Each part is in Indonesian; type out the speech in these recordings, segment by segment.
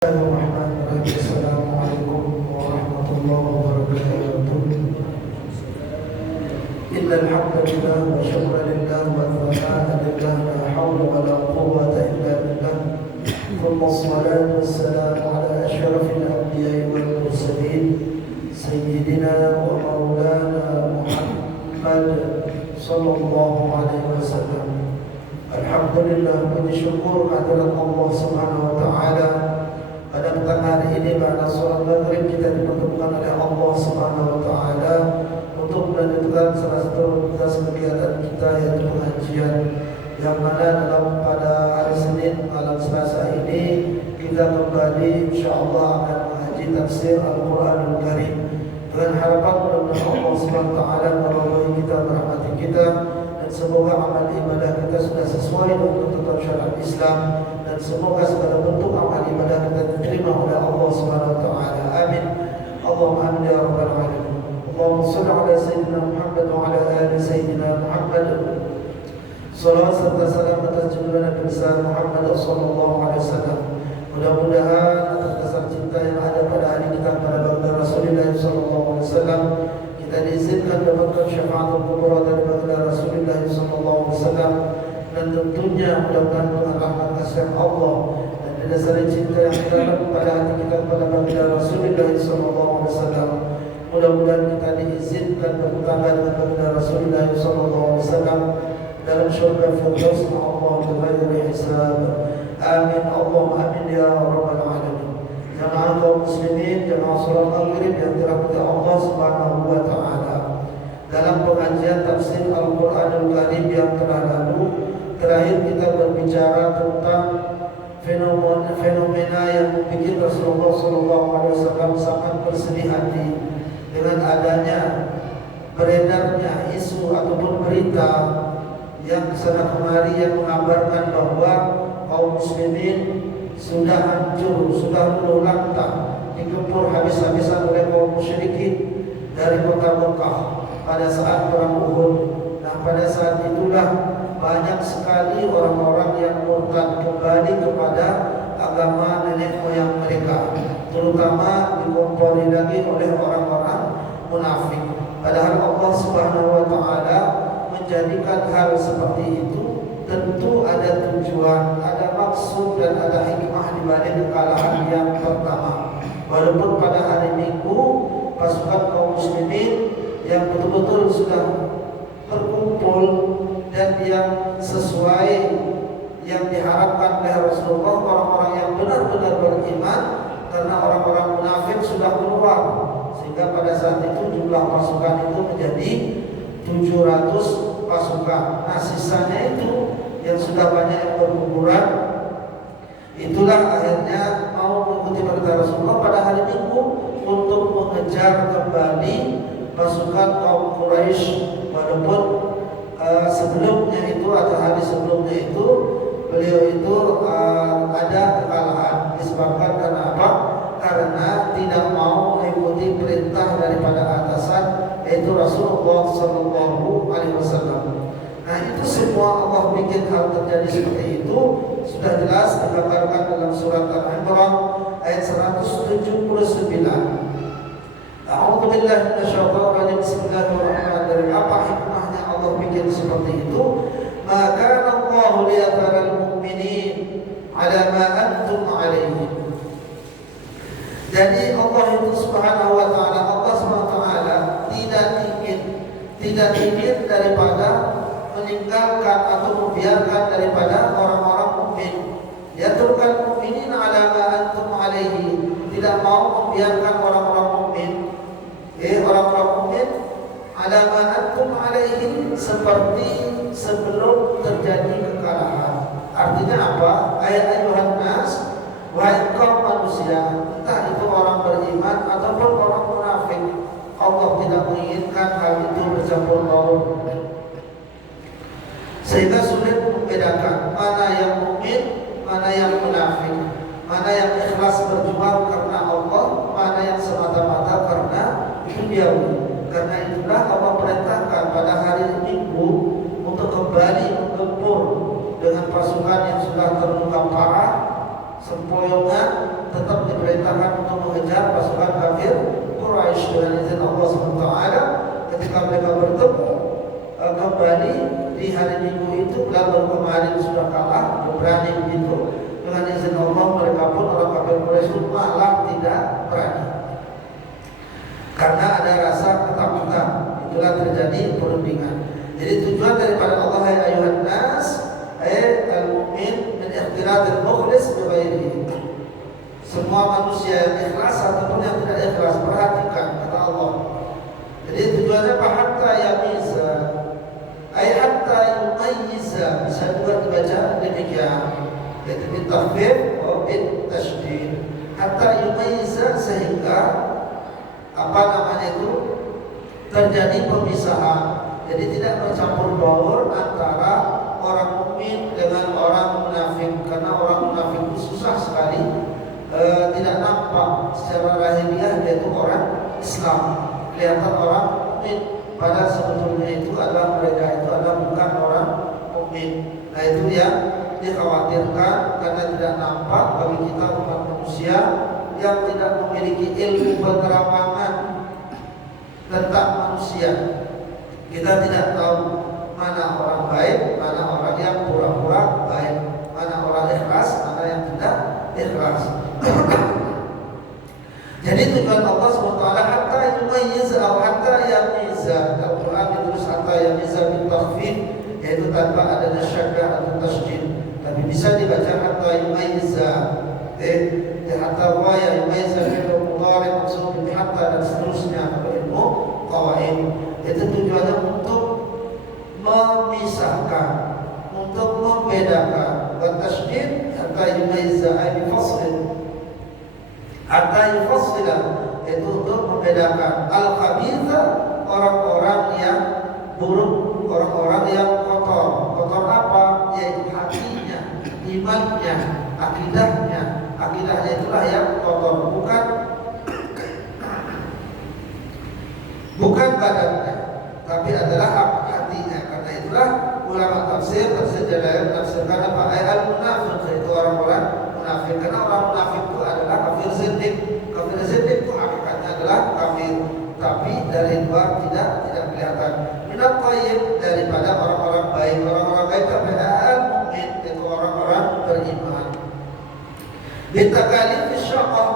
Bismillahirrahmanirrahim. Assalamualaikum warahmatullahi wabarakatuh. Innal hamdalillah wa syukra lillah wa thana'a lillah la hawla wa la quwwata illa billah. Thumma assalatu wassalamu ala asyrafil anbiya'i wal mursalin sayyidina wa maulana Muhammad sallallahu alaihi wasallam. Alhamdulillah, puji syukur kehadirat Allah Subhanahu wa taala. Pada petang hari ini pada sholat maghrib kita dipertemukan oleh Allah Subhanahu wa taala untuk melanjutkan salah satu tugas kegiatan kita, yaitu pengajian, yang mana dalam pada hari Senin malam Selasa ini kita kembali insyaallah akan mengaji tafsir Al-Qur'anul Karim dengan harapan mudah-mudahan Allah Subhanahu wa taala meridhai kita, merahmati kita, dan semoga amal ibadah kita sudah sesuai dengan tuntunan syariat Islam, dan semoga segala bentuk amal ibadah kita diterima oleh Allah Subhanahu wa taala. Amin. Allahumma amin ya rabbal alamin. Allahumma shalli ala sayyidina Muhammad wa ala ali sayyidina Muhammad. Salawat serta salam atas junjungan Nabi besar Muhammad sallallahu alaihi wasallam. Mudah-mudahan atas dasar cinta yang ada pada hari kita pada baginda Rasulullah sallallahu alaihi wasallam, kita diizinkan mendapatkan syafaatul kubra dari baginda Rasulullah sallallahu alaihi wasallam, dan tentunya mudah-mudahan dengan rahmat kasih Allah dan didasari cinta yang dalam pada hati kita pada baginda Rasulullah sallallahu alaihi wasallam, mudah-mudahan kita diizinkan bertetangga dengan baginda Rasulullah sallallahu alaihi wasallam dalam syurga firdaus Allah bighairi hisab. Amin. Allahumma amin ya rabbal alamin. Jamaah kaum muslimin, jamaah salat maghrib yang dirahmati Allah Subhanahu wa taala. Dalam pengajian tafsir Al-Qur'anul Karim yang telah lalu, terakhir kita berbicara tentang fenomena yang membuat Rasulullah SAW sangat bersedih hati dengan adanya beredarnya isu ataupun berita yang kesana kemari yang mengabarkan bahwa kaum muslimin sudah hancur, sudah luluh lantak, digempur habis-habisan oleh kaum musyrikin dari kota Mekah pada saat perang Uhud. Nah, pada saat itulah banyak sekali orang-orang yang murtad kembali kepada agama nenek moyang mereka, terutama dikompori lagi oleh orang-orang munafik. Padahal Allah Subhanahu wa taala menjadikan hal seperti itu tentu ada tujuan, ada maksud, dan ada hikmah di balik kekalahan yang pertama. Walaupun pada hari Minggu pasukan kaum muslimin yang betul-betul sudah berkumpul dan yang sesuai yang diharapkan oleh Rasulullah, orang-orang yang benar-benar beriman, karena orang-orang munafik sudah keluar, sehingga pada saat itu jumlah pasukan itu menjadi 700 pasukan. Nah, sisanya itu yang sudah banyak yang berguguran, itulah akhirnya mau mengikuti perintah Rasulullah pada hari Minggu untuk mengejar kembali pasukan kaum Quraisy. Walaupun sebelumnya itu atau hari sebelumnya itu beliau itu ada kekalahan disebabkan karena apa? Karena tidak mau mengikuti perintah daripada atasan, yaitu Rasulullah sallallahu alaihi wasallam. Nah, itu semua Allah bikin hal terjadi seperti itu sudah jelas digambarkan dalam surat Al-Imran ayat 179. A'udzu billahi minasyaitonir rajim. Bismillahirrahmanirrahim. Apa hikmahnya Allah bikin seperti itu? Maka Allah liyadharal mu'minin ala ma antum alaihi. Jadi Allah itu Subhanahu wa taala, Allah Subhanahu wa taala tidak ingin daripada meninggalkan atau membiarkan daripada orang-orang mukmin. Yatrukal mu'minin ala ma antum alaihi. Tidak mau membiarkan orang-orang mukmin, orang-orang mukmin ala ma antum alaihi, seperti sebelum terjadi kekalahan. Artinya apa? Ayuhan nas, wahai kaum manusia, entah itu orang beriman ataupun orang munafik, Allah tidak menginginkan hal itu bercampur baur, sehingga sulit membedakan mana yang mukmin, mana yang munafik, mana yang ikhlas berjuang karena Allah, mana yang semata-mata karena duniawi. Karena itulah Allah perintahkan pada hari Minggu untuk kembali menggempur dengan pasukan yang sudah terluka parah, sempoyongan tetap diperintahkan untuk mengejar pasukan kafir Quraisy dengan izin Allah SWT. Ketika mereka bertemu kembali di hari Minggu itu, lalu kemarin sudah kalah, berani begitu, dengan izin Allah mereka pun orang kafir Quraisy itu malah tidak berani karena ada rasa ketakutan. Itulah terjadi perundingan. Jadi tujuan daripada Allah ya ayuhan nas al-mu'min min ikhtilatil mukhlis bi ghairihi. Semua manusia yang ikhlas ataupun yang tidak ikhlas, perhatikan kata Allah. Jadi tujuannya apa? Hatta yamiza, hatta yumayyiza, bisa juga dibaca demikian, yaitu bitahfif atau bitasydid. Hatta yumayyiza, sehingga apa namanya itu terjadi pemisahan. Jadi tidak bercampur baur antara orang mukmin dengan orang munafik, karena orang munafik itu susah sekali tidak nampak secara lahiriah yaitu orang Islam, kelihatan orang mukmin, padahal sebetulnya itu adalah mereka itu adalah bukan orang mukmin. Nah itu yang dikhawatirkan karena tidak nampak bagi kita umat manusia yang tidak memiliki ilmu penerawangan tentang manusia. Kita tidak tahu mana orang baik, mana orang yang pura-pura baik, mana orang ikhlas, mana yang tidak ikhlas. Jadi tujuan Allah SWT hatta yumayyiz atau hatta yamiza. Dalam Quran ditulis hatta yamiza bin takhfif, yaitu tanpa adanya syaddah atau tasydid, tapi bisa dibaca hatta yumayyiza. Hatta wa yumayyiza bil mudhari' maksud bi hatta dan seterusnya pada ilmu qawaid. Itu tujuannya untuk memisahkan, untuk membedakan. Wa tasydid hatta yumayyiza ay bi faslin, hatta yufassila, itu untuk membedakan al-khabitha, orang-orang yang buruk, orang-orang yang kotor. Kotor apa? Yaitu hatinya, imannya, akidahnya. Akidahnya itulah yang kotor, bukan badannya, tapi adalah hatinya. Karena itulah ulama tafsir tersedia menafsirkan apa? Al-munafiq, itu orang-orang munafik. Karena orang munafik itu adalah kafir zindik. Kafir zindik itu hakikatnya adalah kafir, tapi dari luar tidak kelihatan. Minat qayyim, daripada orang-orang baik. Orang-orang baik tapi al-mu'min, itu orang-orang beriman. Bitakalif syaqah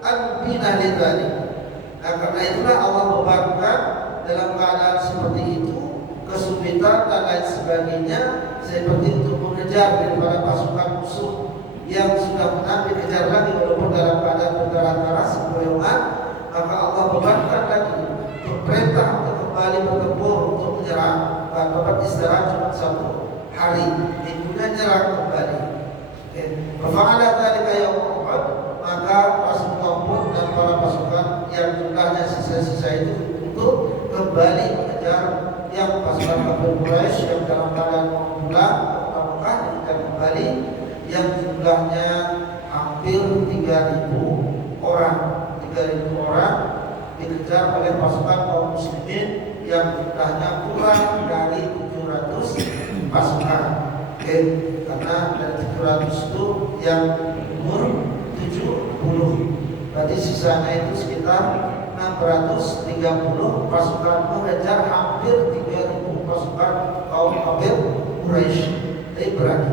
al-binah lidhalik. Nah karena itulah Allah bebankan dalam keadaan seperti itu, kesulitan dan lain sebagainya, seperti untuk mengejar daripada pasukan musuh yang sudah menang dikejar lagi walaupun dalam keadaan berdarah-darah sempoyongan, maka Allah bebankan lagi untuk perintah untuk kembali bertempur untuk menyerang. Dapat istirahat cuma 1 hari, minggunya nyerang kembali. Fa'ala dzalika yaum Uhud, maka Rasulullah pun dan para pasukan yang jumlahnya sisa-sisa itu untuk kembali mengejar yang pasukan kafir Quraisy yang dalam keadaan mau pulang ke Mekah, dikejar kembali yang jumlahnya hampir 3.000 orang. 3.000 orang dikejar oleh pasukan kaum muslimin yang jumlahnya kurang dari 700 pasukan. Karena dari 700 itu yang umur 70, berarti sisanya itu sekitar 630 pasukan mengejar hampir 3.000 pasukan kaum kafir Quraisy. Jadi berani.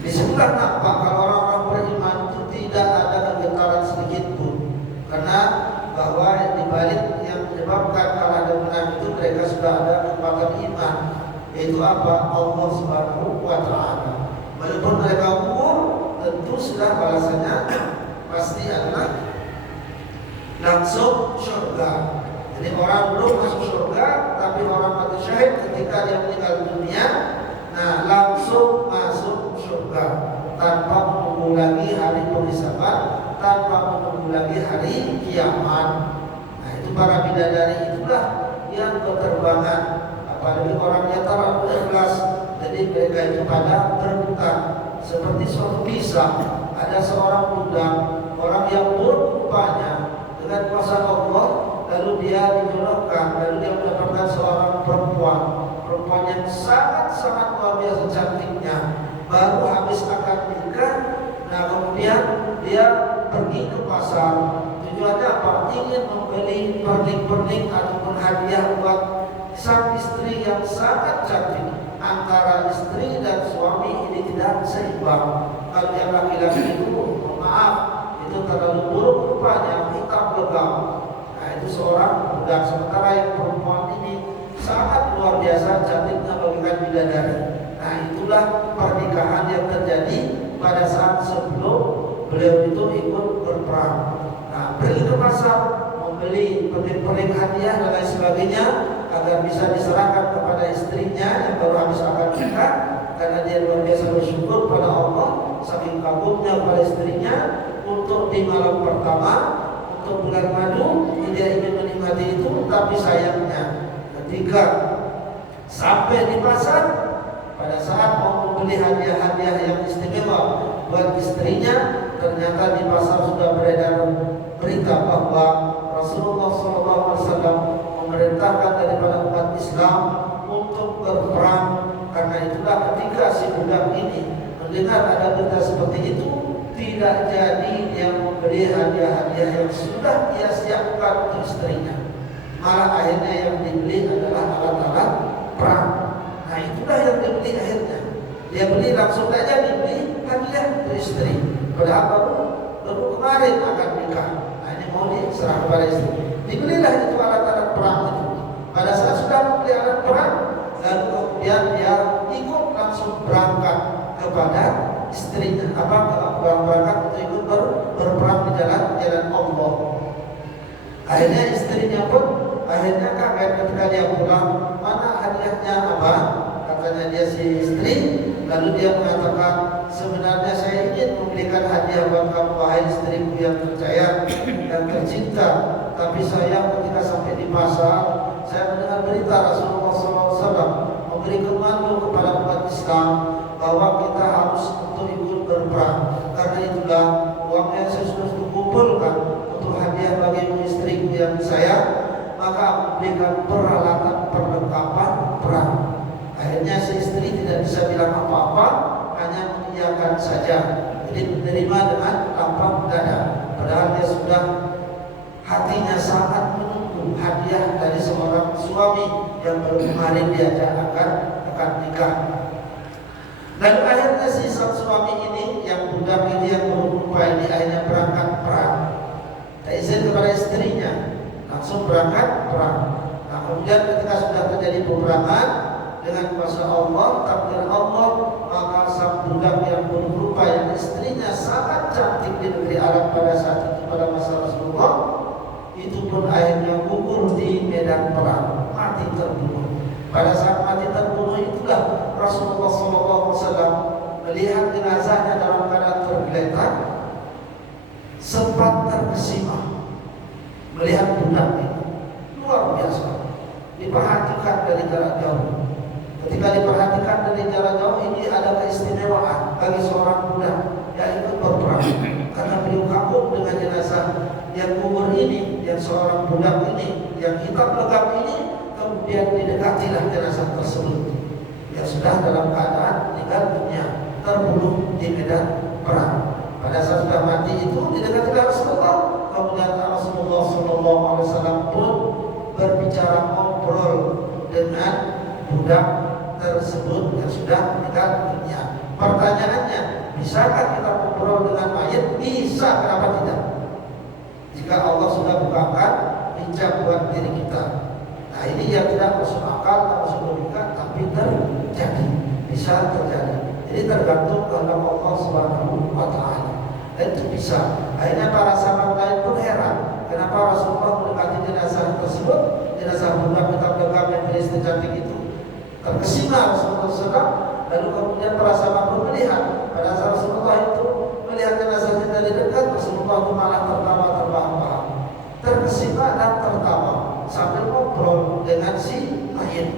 Disebutlah nampak kalau orang-orang beriman itu tidak ada kegetaran sedikit pun, karena bahwa di balik yang menyebabkan kalah dan menang itu mereka sudah ada kekuatan iman, yaitu apa? Allah Subhanahu wa Ta'ala. Walaupun mereka umur, tentu sudah balasannya pasti adalah langsung surga. Jadi orang belum masuk surga, tapi orang mati syahid ketika dia meninggal dunia, nah langsung masuk surga tanpa menunggu lagi hari penghisaban, tanpa menunggu lagi hari kiamat. Nah itu para bidadari itulah yang berterbangan, apalagi orang yang taat ikhlas. Jadi mereka itu pada berhutang seperti suatu pisang. Ada seorang budak, orang yang buruk rupanya dengan kuasa Allah, lalu dia dijodohkan, lalu dia mendapatkan seorang perempuan yang sangat luar biasa cantiknya, baru habis akad nikah. Nah kemudian dia pergi ke pasar. Tujuannya apa? Ingin membeli pernik-pernik ataupun hadiah buat sang istri yang sangat cantik. Antara istri dan suami ini tidak seimbang. Kalau yang laki-laki itu, maaf, itu terlalu buruk rupanya, hitam legam. Nah itu seorang budak. Sementara yang perempuan ini sangat luar biasa cantiknya bagaikan bidadari. Nah itulah pernikahan yang terjadi pada saat sebelum beliau itu ikut berperang. Nah pergi ke pasar membeli pernik-pernik hadiah dan lain sebagainya agar bisa diserahkan kepada istrinya yang baru habis akad nikah, karena dia luar biasa bersyukur pada Allah saking kagumnya pada istrinya. Untuk di malam pertama, untuk bulan madu, dia ingin menikmati itu, tapi sayangnya ketika sampai di pasar, pada saat mau membeli hadiah-hadiah yang istimewa buat istrinya, ternyata di pasar sudah beredar berita bahwa Rasulullah SAW memerintahkan daripada umat Islam untuk berperang. Karena itulah ketika si budak ini mendengar ada berita seperti itu, tidak jadi dia membeli hadiah-hadiah yang sudah dia siapkan untuk istrinya. Malah akhirnya yang dibeli adalah alat-alat perang. Nah itulah yang dibeli akhirnya. Dia beli langsung saja dibeli hadiah untuk istri. Padahal baru kemarin akan nikah. Nah ini mau diserah kepada istri. Dibelilah itu alat-alat perang itu. Pada saat sudah membeli alat perang, lalu kemudian dia ikut langsung berangkat kepada istrinya. Berangkat untuk ikut berperang di jalan Allah. Akhirnya istrinya pun akhirnya kaget ketika dia pulang, mana hadiahnya abang? Katanya dia si istri. Lalu dia mengatakan, sebenarnya saya ingin memberikan hadiah buat kamu wahai istriku yang terpercaya dan tercinta. Tapi saya ketika sampai di pasar, saya mendengar berita Rasulullah SAW memberi komando kepada umat Islam bahwa kita harus untuk ikut berperang. Karena itulah uang yang saya sudah kumpulkan untuk hadiah bagi istriku yang sayang, maka berikan peralatan perlengkapan perang. Akhirnya si istri tidak bisa bilang apa-apa, hanya mengiyakan saja. Jadi menerima dengan lapang dada. Padahal dia sudah hatinya sangat menunggu hadiah dari seorang suami yang baru kemarin diajak akan nikah. Lalu akhirnya si sang suami ini yang budak ini yang berupa ini akhirnya berangkat perang. Tak izin kepada istrinya, langsung berangkat perang. Nah kemudian ketika sudah terjadi peperangan dengan kuasa Allah, takdir Allah, maka sang budak yang berupa yang istrinya sangat cantik di negeri Arab pada saat itu pada masa Rasulullah, itu pun akhirnya gugur di medan perang, mati terbunuh. Pada saat mati terbunuh itulah Rasulullah SAW melihat jenazahnya dalam keadaan tergeletak, sempat terkesima melihat budak ini. Luar biasa, diperhatikan dari jarak jauh. Ketika diperhatikan dari jarak jauh, ini ada keistimewaan bagi seorang budak yang ikut berperang, karena beliau kagum dengan jenazah yang gugur ini, yang seorang budak ini, yang hitam legam ini. Kemudian didekatilah jenazah tersebut yang sudah dalam keadaan meninggal dunia, terbunuh di medan perang. Pada saat sudah mati itu didekatilah Rasulullah. Kemudian Rasulullah SAW pun berbicara ngobrol dengan budak tersebut yang sudah meninggal dunia. Pertanyaannya, bisakah kita ngobrol dengan mayat? Bisa, kenapa tidak? Jika Allah sudah bukakan hijab buat diri kita. Nah ini yang tidak masuk akal, tak masuk logika, tapi terjadi, bisa terjadi. Jadi tergantung kepada Allah Subhanahu wa Ta'ala. Dan itu bisa. Akhirnya para sahabat lain pun heran, kenapa Rasulullah mendekati jenazah tersebut, jenazah budak hitam legam yang beristri cantik itu. Terkesima Rasulullah SAW. Lalu kemudian para sahabat pun melihat, pada saat Rasulullah itu melihat jenazahnya dari dekat, Rasulullah itu malah tertawa terbahak-bahak, terkesima dan tertawa sambil ngobrol dengan si mayit.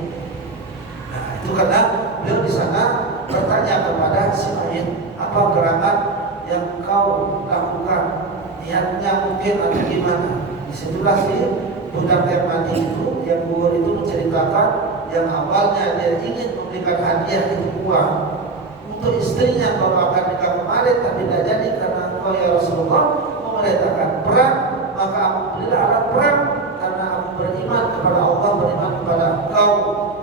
Nah itu karena beliau di sana bertanya kepada si mayit, apa gerangan yang kau lakukan, niatnya mungkin atau gimana? Disitulah si budak yang mati itu, yang gugur itu menceritakan yang awalnya dia ingin memberikan hadiah itu uang untuk istrinya bahwa akan nikah kemarin, tapi tidak jadi karena engkau ya Rasulullah memerintahkan perang, maka aku belilah alat perang karena aku beriman kepada Allah, beriman kepada engkau.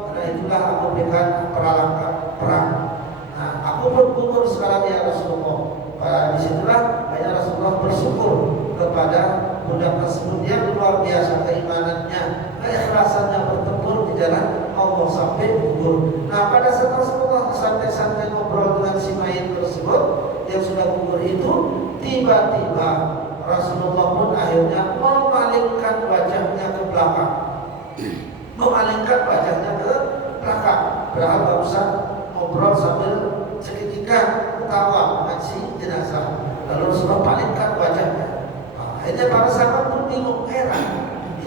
Karena itulah aku berikan peralatan perang. Nah, aku bersyukur sekarang ya Rasulullah. Disitulah hanya Rasulullah bersyukur kepada budak tersebut yang luar biasa keimanannya, keikhlasannya bertempur di jalan Allah sampai gugur. Nah, pada saat Rasulullah santai-santai ngobrol dengan si mayit tersebut yang sudah gugur itu, tiba-tiba Rasulullah pun akhirnya memalingkan wajahnya ke belakang. Memalingkan wajahnya ke belakang. Padahal barusan ngobrol sambil seketika ketawa dengan si jenazah. Lalu Rasulullah palingkan wajahnya. Akhirnya para sahabat pun bingung, heran.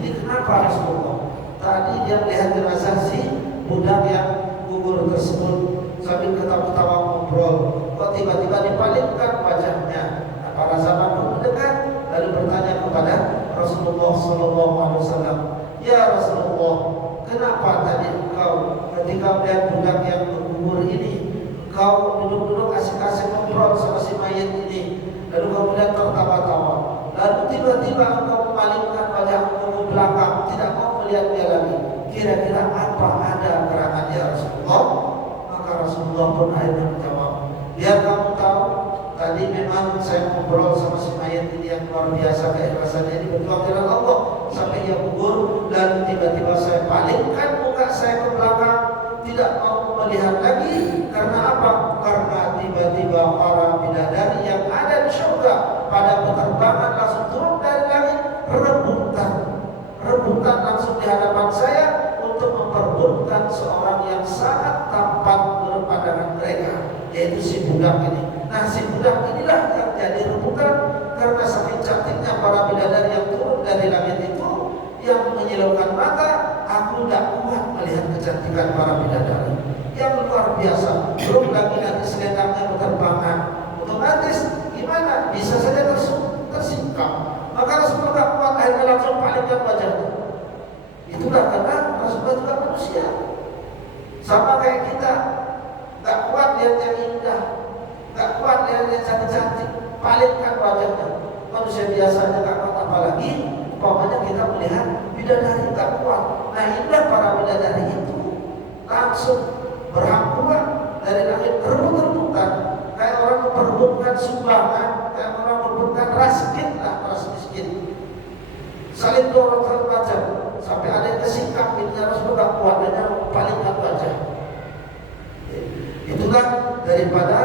Ini kenapa Rasulullah? Tadi dia melihat jenazah si budak yang gugur tersebut sambil ketawa-ketawa ngobrol. Kok tiba-tiba dipalingkan wajahnya? Nah, para sahabat pun mendekat lalu bertanya kepada Rasulullah SAW, ya Rasulullah, kenapa tadi engkau ketika melihat budak yang gugur ini, engkau duduk-duduk asik-asik ngobrol sama si mayit ini, lalu kemudian tertawa-tawa, lalu tiba-tiba engkau memalingkan wajahmu ke belakang, tidak mau melihat dia lagi. Kira-kira apa ada gerangannya Rasulullah? Maka Rasulullah pun akhirnya menjawab, biar kamu tahu, tadi memang saya ngobrol sama si mayit ini yang luar biasa keikhlasannya ini berjuang dengan Allah sampai ia gugur, dan tiba-tiba saya palingkan muka saya ke belakang, tidak mau melihat lagi. Karena apa? Karena tiba-tiba para bidadari yang ada di surga pada penerbangan langsung turun dari langit, rebutan langsung di hadapan saya untuk memperbutkan seorang yang sangat tampan menurut pandangan mereka, yaitu si budak ini. Nah, si budak inilah yang jadi rebutan karena saking cantiknya para bidadari yang turun dari langit itu, yang menyilaukan mata. Aku tidak kuat melihat kecantikan para bidadari yang luar biasa. Belum lagi nanti selendangnya berterbangan, otomatis gimana? Bisa saja tersingkap. Maka Rasulullah tidak kuat, akhirnya langsung palingkan wajahnya. Itulah karena Rasulullah juga manusia, sama kayak kita, nggak kuat lihat yang indah, nggak kuat lihat yang cantik-cantik, palingkan wajahnya. Manusia biasanya nggak kuat, apalagi umpamanya kita melihat bidadari nggak kuat. Nah, inilah para bidadari itu langsung berhamburan dari langit, rebut-rebutan, kayak orang memperebutkan sumbangan, kayak orang memperebutkan ras miskin, saling dorong macam sampai ada yang kesikap. Ini Rasulullah kuat dan palingkan wajah. Itulah daripada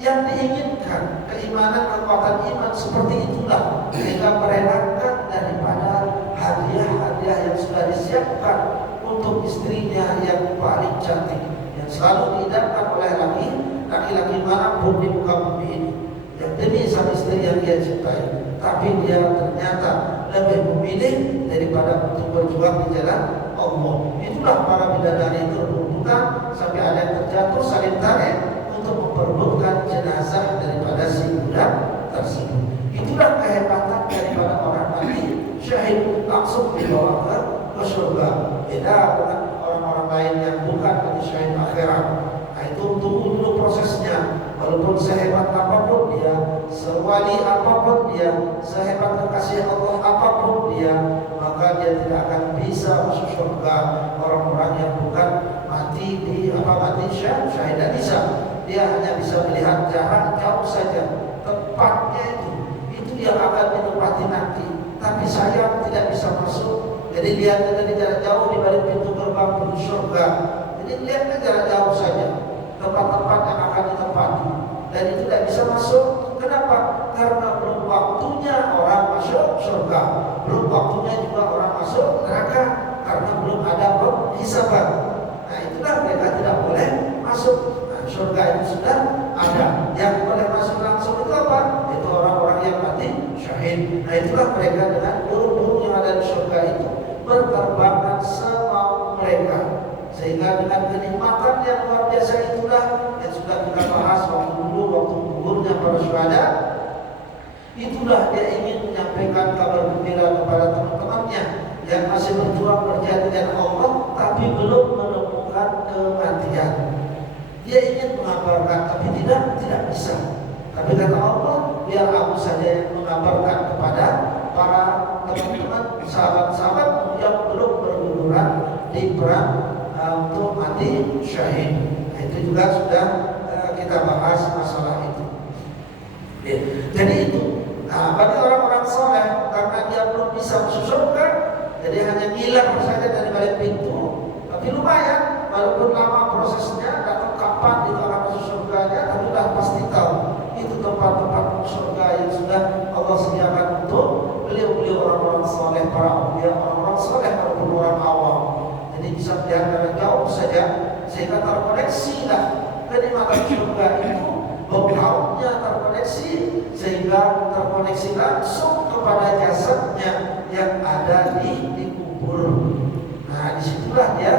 yang diinginkan, keimanan, kekuatan iman seperti itulah, sehingga merelakan daripada hadiah-hadiah yang sudah disiapkan untuk istrinya yang paling cantik, yang selalu diidamkan oleh laki-laki manapun di muka bumi ini, yang demi sang istri yang dia cintai. Tapi dia ternyata lebih memilih daripada untuk berjuang di jalan Allah. Itulah para bidadari itu rebutan sampai ada yang terjatuh saling tarik untuk memperebutkan jenazah daripada si budak tersebut. Itulah kehebatan daripada orang mati syahid langsung dibawa ke surga. Beda dengan orang-orang lain yang bukan mati syahid akhirat. Nah, itu tunggu dulu prosesnya. Walaupun sehebat apapun dia, sewali apapun dia, sehebat kekasih Allah apapun dia, maka dia tidak akan bisa masuk surga. Orang-orang yang bukan mati syahid tidak bisa. Dia hanya bisa melihat jarak jauh saja, tempatnya itu yang akan ditempati nanti. Tapi sayang tidak bisa masuk. Jadi lihat dari jarak jauh di balik pintu gerbang menuju surga. Jadi lihatnya jarak jauh saja, tempat-tempat yang akan ditempati, dan itu tidak bisa masuk. Kenapa? Karena belum waktunya orang masuk surga, belum waktunya juga orang masuk neraka, karena belum ada penghisaban. Nah, itulah mereka tidak boleh masuk. Nah, surga itu sudah ada. Yang boleh masuk langsung itu apa? Itu orang-orang yang mati syahid. Nah, itulah mereka dengan burung-burung yang ada di surga itu berterbangan semau mereka, sehingga dengan kenikmatan yang luar biasa itulah yang sudah kita bahas waktu gugurnya para syuhada. Itulah dia ingin menyampaikan kabar gembira kepada teman-temannya yang masih berjuang berjaya dengan Allah tapi belum menemukan kematian. Dia ingin mengabarkan tapi tidak bisa. Tapi kata Allah, biar aku saja yang mengabarkan kepada para teman-teman sahabat-sahabat yang belum berguguran di perang untuk mati syahid. Nah, itu juga sudah kita bahas masalah itu. Ya. Jadi itu bagi orang-orang soleh karena dia belum bisa masuk surga, jadi hanya ngilang saja dari balik pintu. Tapi lumayan, walaupun lama prosesnya, datang kapan itu akan masuk surganya, tapi sudah pasti tahu itu tempat-tempat surga yang sudah Allah sediakan untuk beliau-beliau orang-orang soleh, para awliya, orang-orang soleh ataupun orang awam. Jadi bisa melihat dari jauh saja, sehingga terkoneksi lah kenikmatan surga itu, baunya terkoneksi, sehingga terkoneksi langsung kepada jasadnya yang ada di kubur. Nah, disitulah ya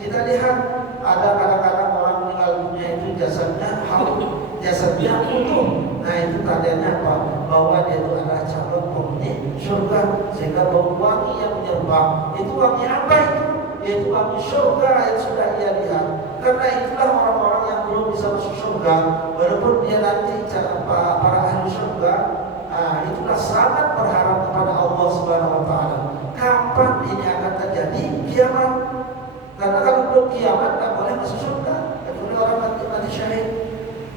kita lihat ada kadang-kadang orang meninggal dunia itu jasadnya halus, jasadnya utuh. Nah, itu tandanya apa? Bahwa dia itu adalah calon penghuni surga, sehingga bau wangi yang menyerbak itu wangi apa itu? Yaitu wangi surga yang sudah ia lihat. Karena itulah orang-orang yang belum bisa masuk surga, walaupun dia nanti para ahli surga, itulah sangat berharap kepada Allah Subhanahu Wa Taala. Kapan ini akan terjadi kiamat? Karena kalau belum kiamat tak boleh masuk surga, kecuali orang mati syahid.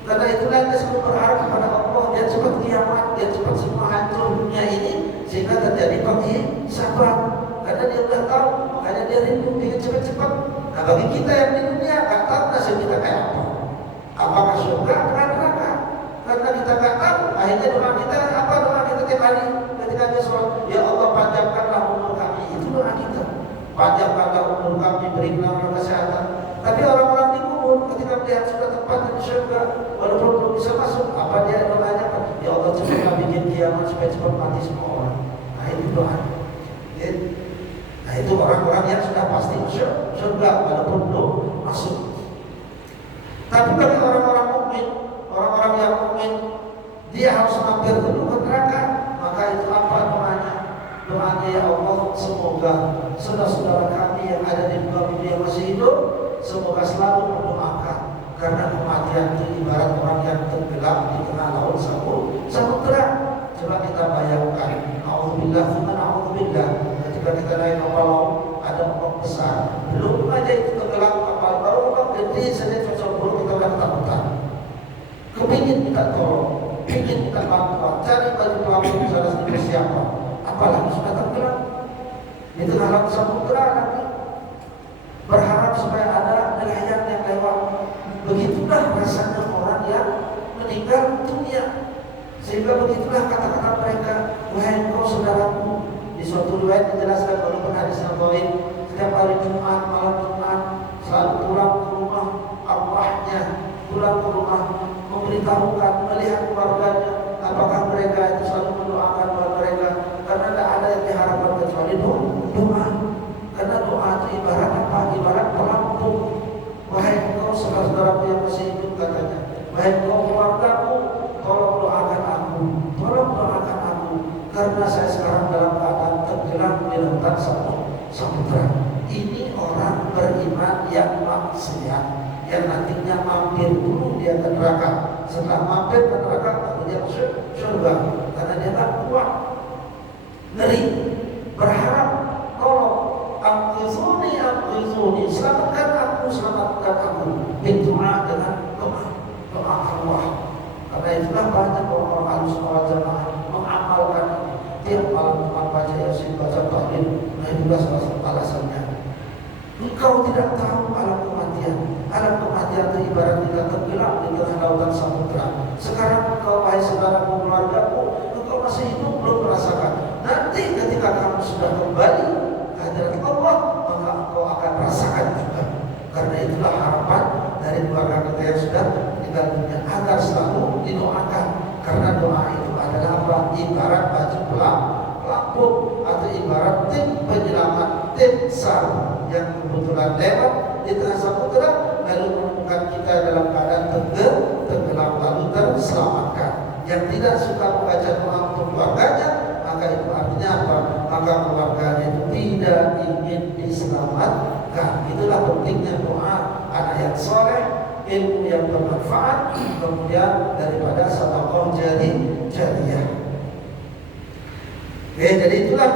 Karena itulah dia selalu berharap kepada Allah, dia cepat kiamat, dia cepat semua hancur dunia ini, sehingga terjadi penghisaban. Karena dia sudah tahu, makanya dia rindu ingin cepat-cepat. Nah, bagi kita yang di dunia nggak tahu nasib kita kayak apa, apakah surga atau neraka. Karena kita nggak tahu, akhirnya doa kita apa? Doa kita tiap hari ketika kita sholat, ya Allah panjangkanlah umur kami, itu doa kita. Panjangkanlah umur kami, berikanlah kesehatan. Tapi orang-orang di kubur ketika melihat sudah tempat di surga, walaupun belum bisa masuk, apa dia doanya? Ya Allah cepat bikin kiamat supaya cepat mati semua orang. Nah, itu doa. Nah, itu orang-orang yang sudah pasti masuk surga walaupun belum masuk. Tapi bagi orang-orang mukmin, orang-orang yang mukmin, dia harus mampir dulu ke neraka. Maka itu apa doanya? Doanya, ya Allah, semoga saudara-saudara kami yang ada di muka bumi yang masih hidup, semoga selalu mendoakan, karena kematian itu ibarat orang yang tenggelam di tengah laut samudera. Coba kita bayangkan, Alhamdulillah, ketika kita naik kapal laut, ada ombak besar, belum aja itu tenggelam kapal, baru ombak gede saja cocok kita udah ketakutan. Kepingin minta tolong, ingin minta bantuan, cari baju pelampung sana sendiri siapa, apalagi sudah tenggelam di tengah laut samudera lagi, berharap supaya ada nelayan yang lewat. Begitulah rasanya orang yang meninggal dunia. Sehingga begitulah kata-kata mereka, wahai engkau saudaraku. Di suatu riwayat dijelaskan walaupun hadis Nabawi, setiap hari Jumat, malam Jumat selalu pulang ke rumah arwahnya, pulang ke rumah memberitahukan, melihat keluarganya, apakah mereka itu selalu mendoakan kepada mereka, karena tidak ada yang diharapkan kecuali doa. Karena doa itu ibarat apa? Ibarat pelampung. Wahai engkau saudara-saudaraku yang masih hidup, katanya, wahai engkau keluargaku, tolong doakan aku, tolong doakan aku, karena saya sekarang dalam keadaan tenggelam di lautan samudera. Ini orang beriman yang maksiat, yang nantinya mampir dulu dia ke neraka. Setelah mampir ke neraka, baru dia masuk surga. Karena dia tak kuat, ngeri, berharap, tolong, amghizuni, selamatkan aku, berdoa dengan doa Allah. Karena itulah banyak orang-orang Ahlussunnah wal Jamaah mengamalkan tiap malam baca Yasin, baca tahlil. Nah, itulah salah satu alasannya. Engkau tidak tahu alam kematian. Alam kematian itu ibarat kita tenggelam di tengah lautan samudera. Sekarang engkau, wahai saudaraku, keluargaku, engkau masih hidup belum merasakan. Nanti ketika kamu sudah kembali ke hadirat Allah, maka engkau akan rasakan juga. Karena itulah harapan dari keluarga kita yang sudah meninggal dunia, agar selalu didoakan. Karena doa itu adalah apa? Ibarat baju pelampung, atau ibarat tim penyelamat, tim SAR yang kebetulan lewat di tengah samudera, lalu menemukan kita dalam keadaan tenggelam, lalu terselamatkan. Yang tidak suka membaca doa untuk keluarganya, maka itu artinya apa? Maka keluarganya itu tidak ingin diselamatkan. Itulah pentingnya doa, anak yang soleh, ilmu yang bermanfaat, kemudian daripada sedekah jari jariyah. Jadi itulah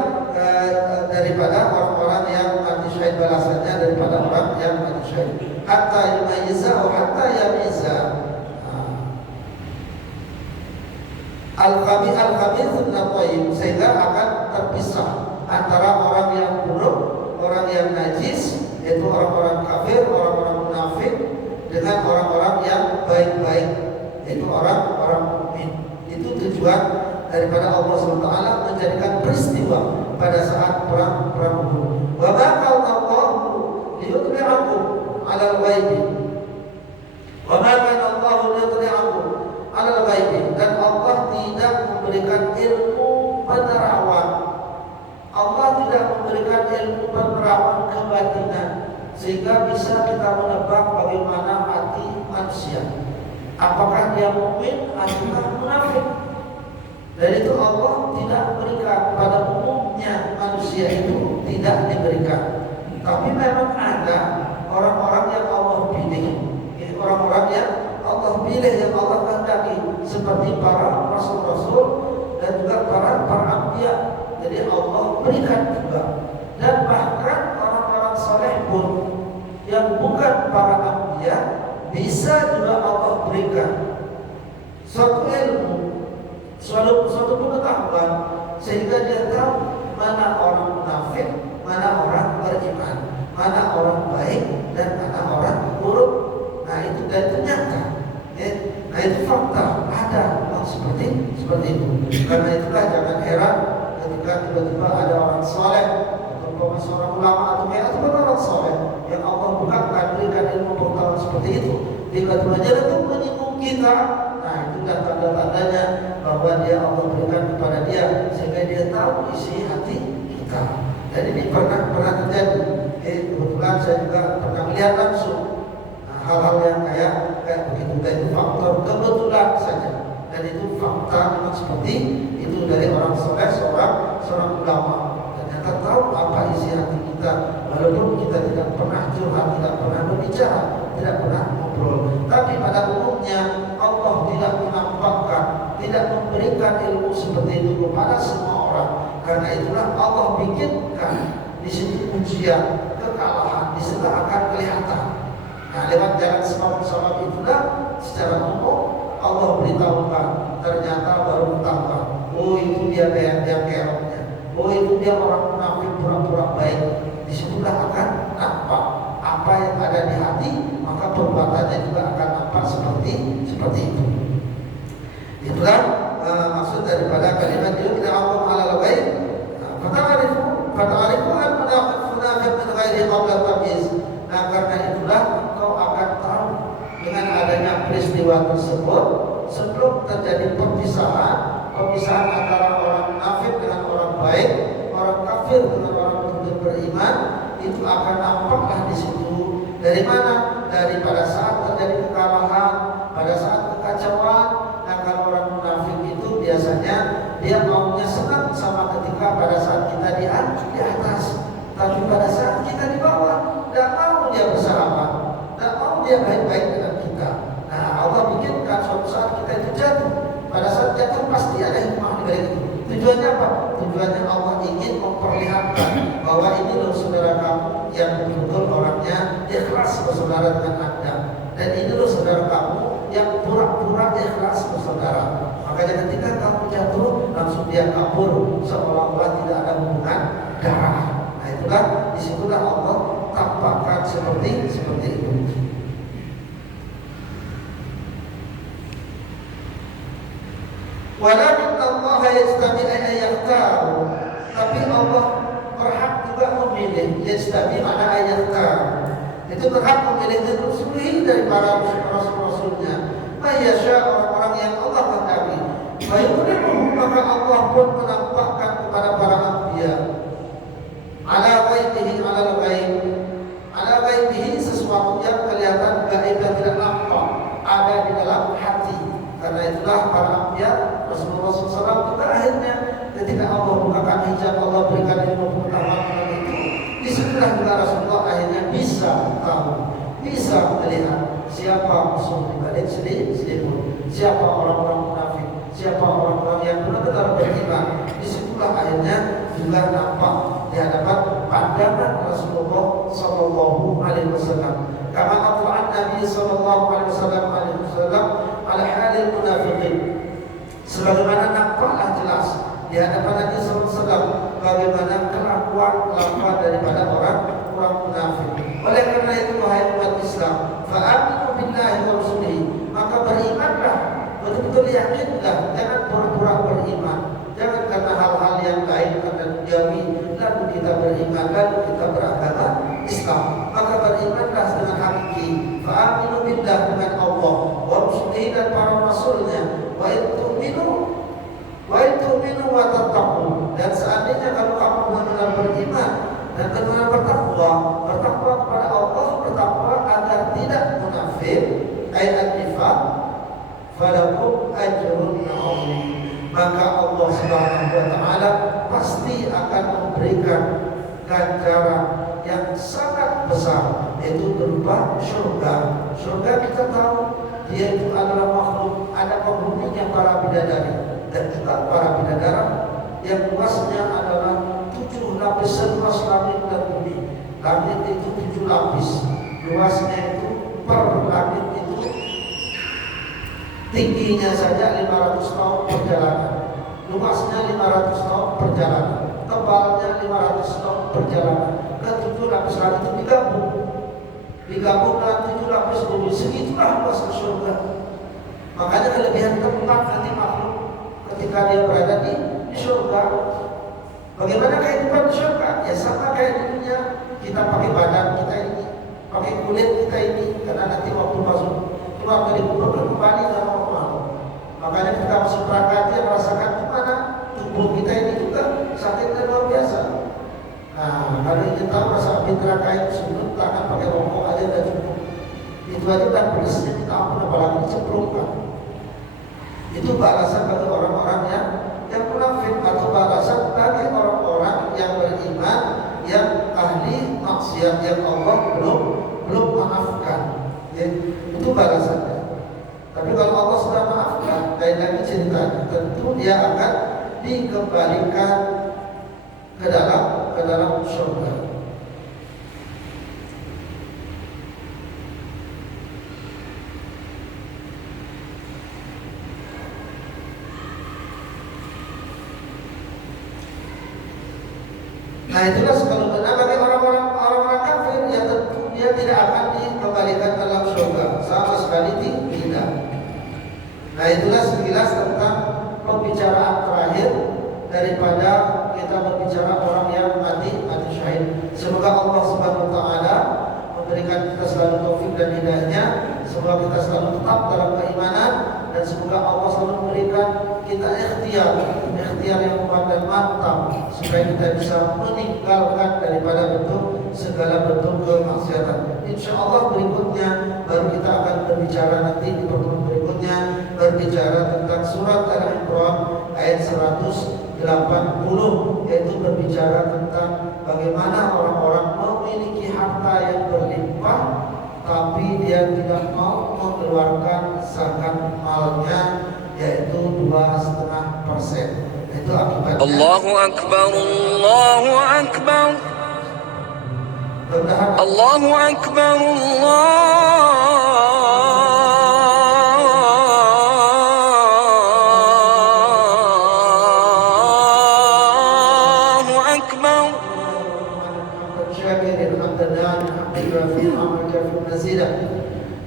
daripada orang-orang yang mati syahid balasannya daripada orang yang mati syahid. Hatta yumayyiza atau hatta yamiza al-khabith min at-thayyib, sehingga akan terpisah antara orang yang buruk, orang yang najis, yaitu orang-orang kafir, orang-orang munafik, dengan orang-orang yang baik-baik, yaitu orang-orang mukmin. Itu tujuan daripada Allah SWT menjadikan peristiwa pada saat perang Uhud. Wa ma kana Allahu liyudli'akum 'alal ghaibi. Wa ma kana Allahu liyudli'akum 'alal ghaibi, dan Allah tidak memberikan ilmu penerawan. Allah tidak memberikan ilmu penerawan kebatinan sehingga bisa kita menebak bagaimana hati manusia. Apakah dia mukmin ataukah munafik? Dan itu Allah tidak berikan pada umumnya, manusia itu tidak diberikan. Tapi memang ada orang-orang yang Allah pilih, orang-orang yang Allah pilih, yang Allah kehendaki, seperti para rasul-rasul dan juga para anbiya. Jadi Allah berikan juga. Dan bahkan orang-orang saleh pun yang bukan para anbiya bisa juga Allah berikan suatu ilmu, suatu pengetahuan, sehingga dia tahu mana orang munafik, mana orang beriman, mana orang baik, dan mana orang buruk. Nah itu nyata. Nah itu fakta, ada seperti itu. Karena itulah jangan heran ketika tiba-tiba ada orang soleh atau seorang ulama atau orang soleh yang Allah bukakan, berikan ilmu pengetahuan seperti itu, tiba-tiba jadi itu menyinggung kita. Nah itulah tanda-tandanya bahwa dia Allah berikan kepada dia sehingga dia tahu isi hati kita. Dan ini pernah terjadi. Kebetulan saya juga pernah melihat langsung hal-hal yang kayak begitu. Dan itu faktor kebetulan saja. Dan itu fakta memang seperti itu dari orang soleh, seorang ulama. Ternyata tahu apa isi hati kita, walaupun kita tidak pernah curhat, tidak pernah berbicara, tidak pernah ngobrol. Tapi pada umumnya Allah tidak menampakkan, tidak memberikan ilmu seperti itu kepada semua orang. Karena itulah Allah bikinkan di situ ujian, kekalahan, di situ akan kelihatan. Nah, lewat jalan sebab-sebab itulah secara umum Allah beritahukan, ternyata baru ketahuan. Oh itu dia yang keroknya. Oh itu dia orang munafik pura-pura baik. Disitulah akan nampak apa yang ada di hati, maka perbuatannya juga akan nampak seperti itu. Itulah maksud daripada kalimat itu, kita akum alal ghaib. Fata'arifu al-munafiq min ghairi qabla tamyiz. Nah karena itulah engkau akan tahu dengan adanya peristiwa tersebut sebelum terjadi perpisahan antara orang munafik dengan orang baik, orang kafir dengan orang beriman, itu akan nampaklah di situ. Dari mana? Dari pada saat terjadi kekalahan, pada saat kekacauan. Nah kalau orang munafik itu biasanya dia maunya senang sama ketika pada saat kita di atas, tapi pada saat kita di bawah, tidak mau dia bersahabat, tidak mau dia baik-baik dengan kita. Nah Allah bikinkan suatu saat kita itu jatuh. Pada saat jatuh pasti ada hikmah di balik itu. Tujuannya apa? Tujuannya Allah ingin memperlihatkan bahwa ini loh saudara kamu yang betul-betul orangnya ikhlas bersaudara dengan Anda. Dan ini loh saudara kamu yang pura-pura ikhlas bersaudara. Makanya ketika kamu jatuh langsung dia kabur seolah-olah tidak ada hubungan darah. Nah itulah, disitulah Allah tampakkan seperti itu. Walakin Allah yastabi ayakhtar, tapi Allah berhak juga memilih. Yastabi mana ayakhtar, itu berhak memilih rusulihi dari para rasul-rasulnya. Mayyasha, orang-orang yang Allah kehendaki. Bayulimuhum, maka Allah pun menampakkan kepada para anbiya ala ghaibihi, ala ghaibihi, sesuatu yang kelihatan gaib dan tidak nampak, ada di dalam hati. Karena itulah para anbiya, Rasulullah SAW juga akhirnya ketika Allah bukakan hijab, Allah berikan ilmu pengetahuan itu, disitulah juga Rasulullah akhirnya bisa tahu, bisa melihat siapa musuh di balik selimut, siapa orang-orang munafik, siapa orang yang benar-benar beriman. Disitulah akhirnya juga nampak di hadapan pandangan Rasulullah Sallallahu Alaihi Wasallam. Kama aqra'an Nabi Sallallahu Alaihi Wasallam ala halil munafiqin. Sebagaimana nampaklah jelas di hadapan Nabi Sallallahu Alaihi Wasallam bagaimana kelakuan daripada orang munafik. Oleh karena itu wahai umat Islam, fa'aminu billahi wa rasulihi, maka berimanlah, betul-betul yakinlah, jangan pura-pura beriman. Jangan karena hal-hal yang lain karena duniawi lalu kita beriman, lalu kita beragama Islam. Maka berimanlah dengan hakiki. Fa'aminu billah dengan Allah wa rasulihi dan para rasulnya. Wa tu'minu wa tattaqu, dan seandainya kalau kamu benar-benar beriman dan benar-benar bertakwa kepada Allah, bertakwa agar tidak munafik, ayat nifaq, falakum ajrun 'azim, maka Allah Subhanahu wa taala pasti akan memberikan ganjaran yang sangat besar, yaitu berupa surga. Surga kita tahu dia itu adalah makhluk, ada penghuninya para bidadari dan juga para bidadara yang luasnya adalah 7 lapis seluas langit dan bumi. Langit itu 7 lapis, luasnya itu per langit itu tingginya saja 500 tahun perjalanan, luasnya 500 tahun perjalanan, tebalnya 500 tahun perjalanan. Ke 7 lapis langit itu digabung dengan 7 lapis bumi, segitulah luas surga. Makanya kelebihan tempat nanti makhluk ketika dia berada di surga. Bagaimana kehidupan di surga? Ya sama kayak di dunia. Kita pakai badan kita ini, pakai kulit kita ini, karena nanti waktu masuk keluar dari kubur kembali ke normal. Makanya kita masuk neraka dia merasakan gimana tubuh kita ini juga sakitnya luar biasa. Nah, kalau ingin tahu rasa api neraka itu sebelum tangan pakai rokok aja udah cukup. Itu aja udah pedesnya kita ampun, apalagi dicemplungkan. Itu balasan bagi orang-orang yang munafik, atau balasan bagi orang-orang yang beriman yang ahli maksiat yang Allah belum maafkan. Ya, itu balasannya. Tapi kalau Allah sudah maafkan, lain lagi ceritanya. Tentu dia akan dikembalikan ke dalam surga. Nah itulah kalau benar bagi orang-orang kafir, ya tentu dia tidak akan dikembalikan dalam surga sama sekali tidak. Nah itulah sekilas tentang pembicaraan terakhir daripada kita berbicara orang yang mati syahid. Semoga Allah Subhanahu Wa Taala memberikan kita selalu taufik dan hidayahnya. Semoga kita selalu tetap dalam keimanan, dan semoga Allah selalu memberikan kita ikhtiar yang kuat dan mantap supaya kita bisa meninggalkan daripada segala bentuk kemaksiatan. Insya Allah berikutnya baru kita akan berbicara nanti di pertemuan berikutnya, berbicara tentang surat Al-Imran ayat 180, yaitu berbicara tentang bagaimana orang-orang memiliki harta yang berlimpah tapi dia tidak mau mengeluarkan zakat malnya, yaitu 2,5%. Itu akibatnya Allahu Akbar, Allahu Akbar, Allahu Akbar, Allahu Akbar.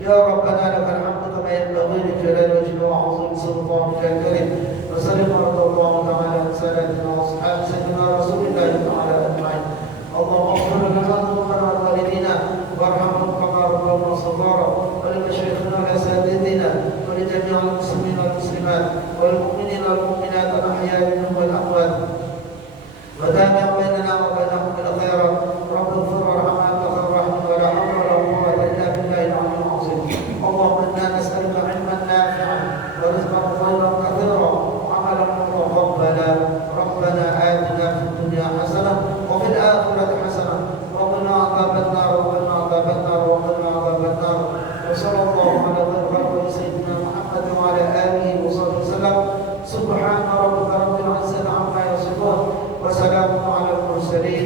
Ya Rabbana lakal hamdu kama yanbaghi li jalali wajhika wa 'azimi sultanika al-karim. Wa sallallahu ta'ala ala sayyidina wa ashabi sayyidina Rasulillah wa ala ajma'in. Allahumma ighfir lana dhunubana wa walidina warhamhum kama rabbawna shaghara, wa li mashayikhina wa asatidina wa li jami'il muslimin wal muslimat wal mu'minina wal mu'minat al-ahya'i minhum wal amwat. Wa tabi'u bainana wa bainahum bil khairat. Rabbana ighfir warhamna anta khairur rahimin wa la hawla wa la quwwata illa billahi al-'aliyyil 'azim. Allahumma inna nas'aluka 'ilman nafi'an wa rizqan khairan katsiran wa 'amalan المرسلين